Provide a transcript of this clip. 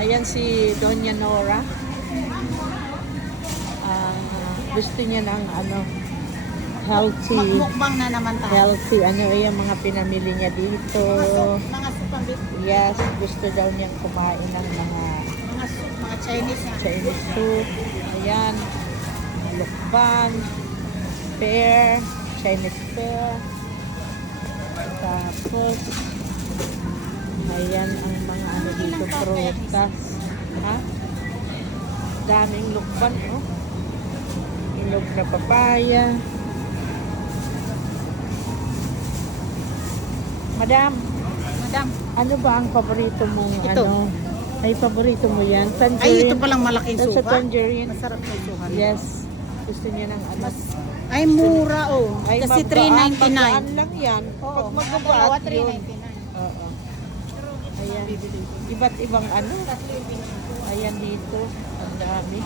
Ayan si Doña Nora. Gusto niya ng healthy. Mukbang na naman tayo. Healthy. Yung mga pinamili niya dito. Mga supang Yes, gusto daw niyang kumain ng mga Chinese na. Chinese soup. Ayan. Lukban. Pear. Chinese pear. Tapos, ayan ang mga dito, prutas. Ha? Daming lukban, oh. Inog na papaya. Madam, ano ba ang paborito mong Ito. Ay, paborito mo yan? Tangerine? Ay, ito palang malaking That's a suka. tangerine. Masarap na suka. Yes. Gusto niya ng Ay, mura oh. Ay, Kasi magaan 3.99. lang yan. Pag Oo, magbabaat dalawa, yun. 3.99. Oo. Ayan. Iba't ibang Ayan dito. Ang dami.